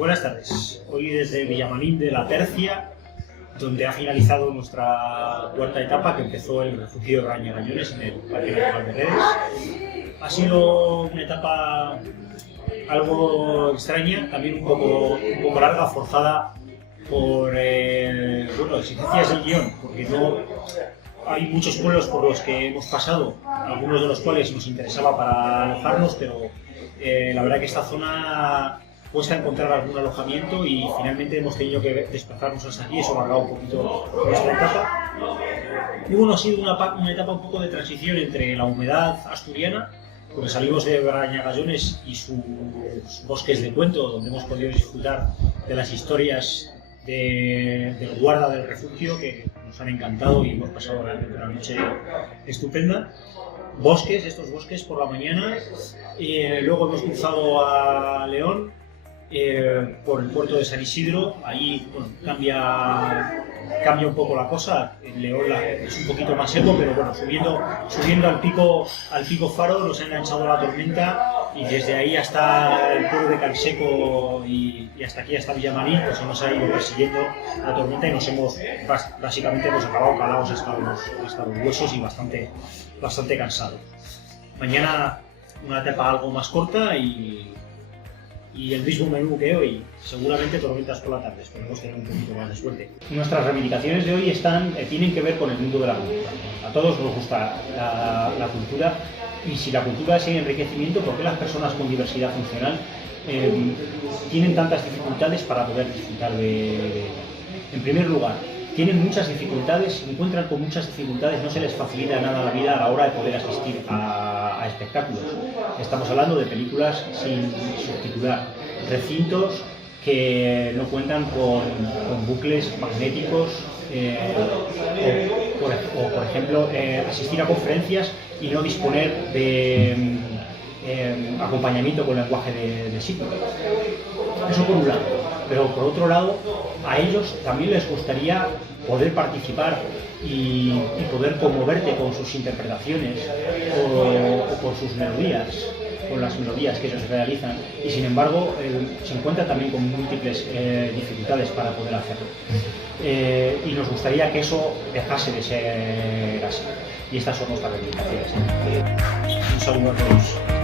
Buenas tardes. Hoy desde Villamarín de la Tercia, donde ha finalizado nuestra cuarta etapa que empezó el refugio de Brañagañones en el Parque Natural de Redes. Ha sido una etapa algo extraña, también un poco larga, forzada por exigencias del guión, porque no hay muchos pueblos por los que hemos pasado, algunos de los cuales nos interesaba para alojarnos, pero la verdad que esta zona cuesta encontrar algún alojamiento y finalmente hemos tenido que desplazarnos hasta aquí. Eso ha alargado un poquito nuestra etapa. Y bueno, ha sido una etapa un poco de transición entre la humedad asturiana, porque salimos de Brañagañones y sus bosques de cuento, donde hemos podido disfrutar de las historias del guarda del refugio, que nos han encantado y hemos pasado realmente una noche estupenda. Estos bosques por la mañana, luego hemos cruzado a León por el puerto de San Isidro. Ahí cambia un poco la cosa. En León es un poquito más seco, pero bueno, subiendo al pico Faro nos ha enganchado la tormenta, y desde ahí hasta el pueblo de Canseco y hasta aquí, hasta Villamarín, pues hemos ido persiguiendo la tormenta y básicamente hemos acabado calados hasta los huesos y bastante cansados. Mañana una etapa algo más corta y el mismo menú que hoy, seguramente tormentas por la tarde, esperemos tener un poquito más de suerte. Nuestras reivindicaciones de hoy tienen que ver con el mundo de la cultura. A todos nos gusta la cultura, y si la cultura es el enriquecimiento, ¿por qué las personas con diversidad funcional tienen tantas dificultades para poder disfrutar de ella? En primer lugar, tienen muchas dificultades, se encuentran con muchas dificultades, no se les facilita nada la vida a la hora de poder asistir a espectáculos. Estamos hablando de películas sin subtitular, recintos que no cuentan con bucles magnéticos, o por ejemplo, asistir a conferencias y no disponer de acompañamiento con lenguaje de signos. Eso por un lado, pero por otro lado, a ellos también les gustaría poder participar y poder conmoverte con sus interpretaciones o con sus melodías, con las melodías que ellos realizan, y sin embargo se encuentra también con múltiples dificultades para poder hacerlo. Y nos gustaría que eso dejase de ser así, y estas son nuestras reivindicaciones. Un saludo a todos.